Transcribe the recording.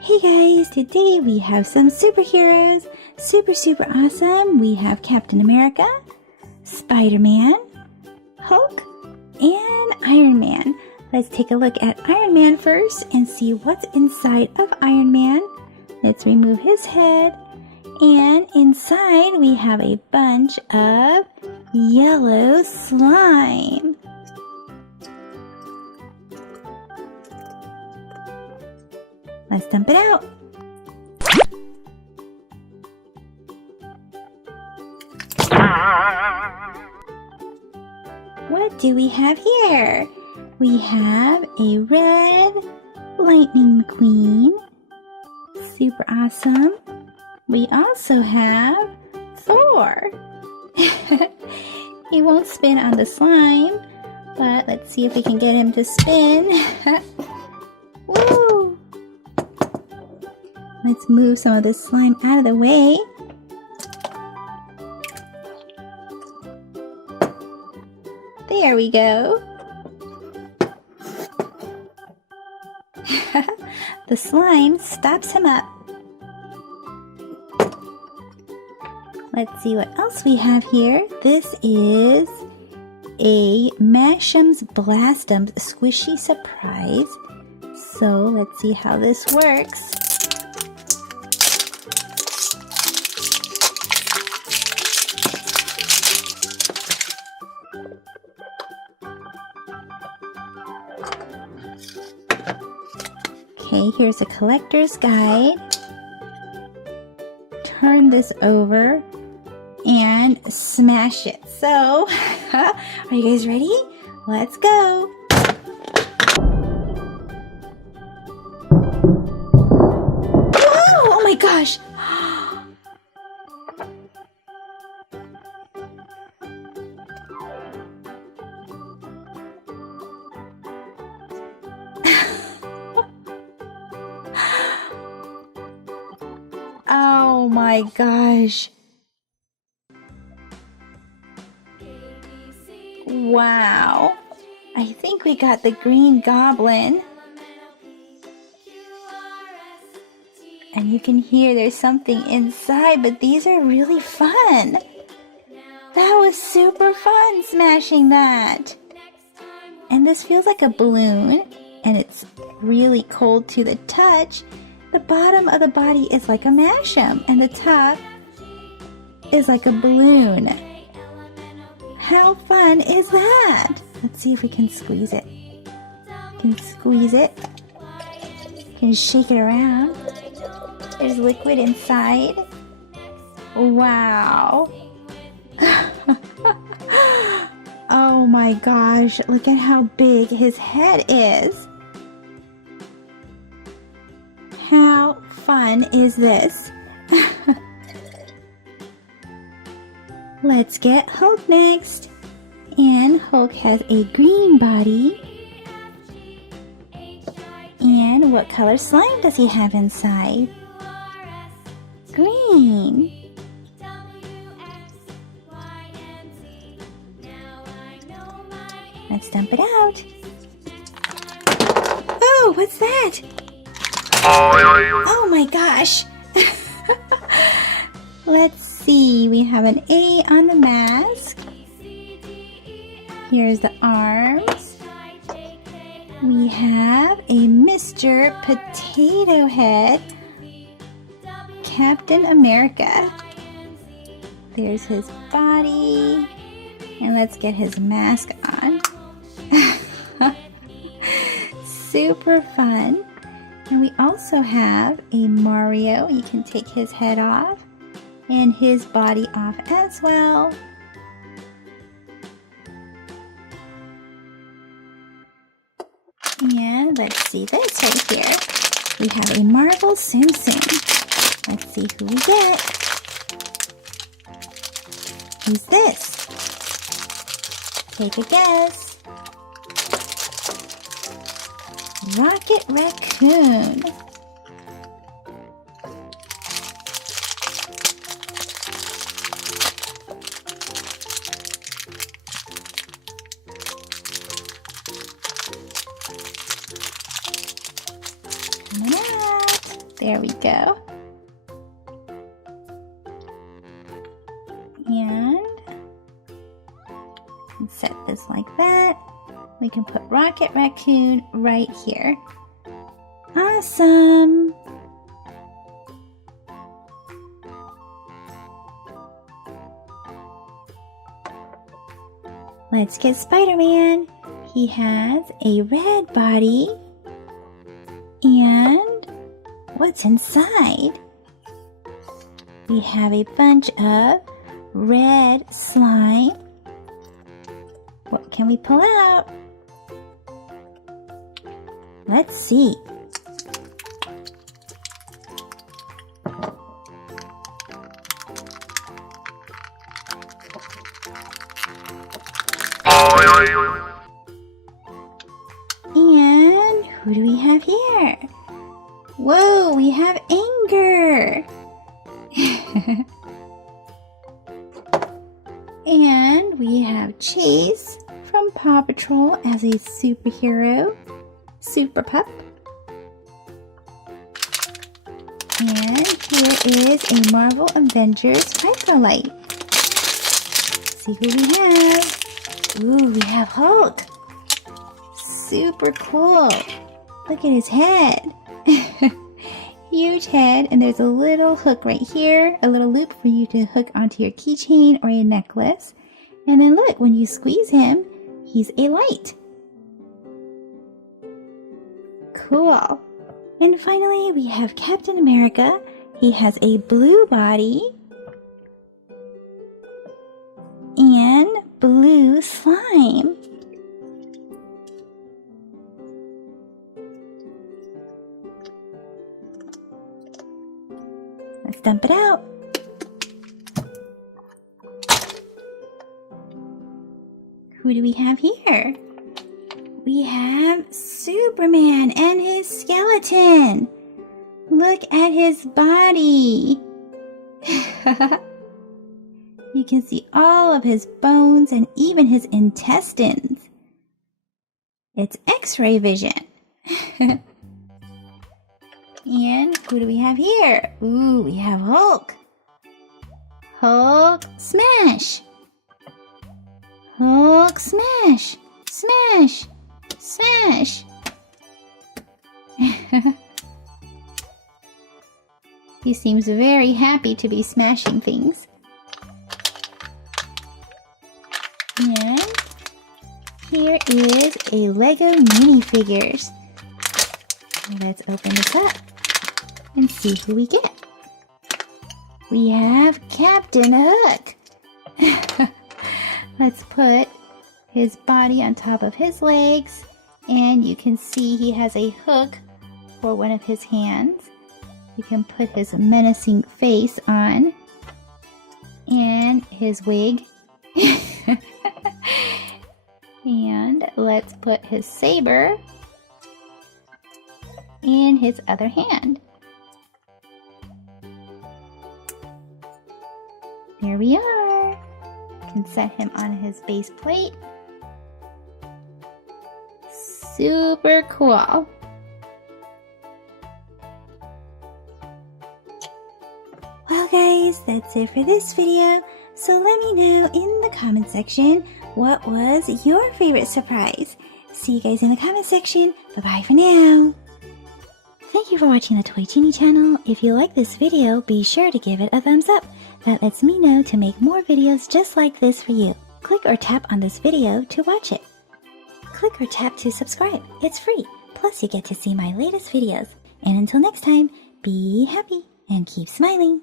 Hey guys, today we have some superheroes. Super awesome. We have Captain America, Spiderman, Hulk, and Iron Man. Let's take a look at Iron Man first and see what's inside of Iron Man. Let's remove his head. And inside we have a bunch of yellow slime. Let's dump it out. What do we have here? We have a red Lightning McQueen. Super awesome. We also have Thor. He won't spin on the slime, but let's see if we can get him to spin. Woo! Let's move some of this slime out of the way. There we go. The slime stops him up. Let's see what else we have here. This is a Mash'ems Blast'ems squishy surprise. So let's see how this works. Okay, here's a collector's guide. Turn this over and smash it. So, are you guys ready? Let's go. Whoa! Oh my gosh! Oh my gosh. Wow. I think we got the Green Goblin. And you can hear there's something inside, but these are really fun. That was super fun smashing that. And this feels like a balloon, and it's really cold to the touch. The bottom of the body is like a Mash'em, and the top is like a balloon. How fun is that? Let's see if we can squeeze it. Can squeeze it. Can shake it around. There's liquid inside. Wow. Oh my gosh, look at how big his head is. How fun is this? Let's get Hulk next. And Hulk has a green body. And what color slime does he have inside? Green. Let's dump it out. Oh, what's that? Oh my gosh. Let's see. We have an A on the mask. Here's the arms. We have a Mr. Potato Head, Captain America. There's his body. And let's get his mask on. Super fun. And we also have a Mario. You can take his head off and his body off as well. And let's see this right here. We have a Marvel Tsum Tsum. Let's see who we get. Who's this? Take a guess. Rocket Raccoon. Coming out. There we go. And set this like that. We can put Rocket Raccoon right here. Awesome! Let's get Spider-Man. He has a red body. And what's inside? We have a bunch of red slime. What can we pull out? Let's see. And who do we have here? Whoa, we have Anger! And we have Chase from Paw Patrol as a superhero, Super Pup. And here is a Marvel Avengers Microlight. See who we have. Ooh, we have Hulk. Super cool. Look at his head. Huge head, and there's a little hook right here, a little loop for you to hook onto your keychain or a necklace. And then look, when you squeeze him, he's a light. Cool. And finally, we have Captain America. He has a blue body and blue slime. Let's dump it out. Who do we have here? We have Superman and his skeleton. Look at his body. You can see all of his bones and even his intestines. It's X-ray vision. And who do we have here? Ooh, we have Hulk. Hulk smash. Hulk smash. Smash. Smash. He seems very happy to be smashing things. And here is a Lego minifigures. Let's open this up and see who we get. We have Captain Hook. Let's put his body on top of his legs, and you can see he has a hook for one of his hands. You can put his menacing face on and his wig. And let's put his saber in his other hand. There we are. You can set him on his base plate. Super cool. Well guys, that's it for this video. So let me know in the comment section what was your favorite surprise. See you guys in the comment section. Bye-bye for now. Thank you for watching the Toy Genie channel. If you like this video, be sure to give it a thumbs up. That lets me know to make more videos just like this for you. Click or tap on this video to watch it. Click or tap to subscribe. It's free. Plus you get to see my latest videos. And until next time, be happy and keep smiling.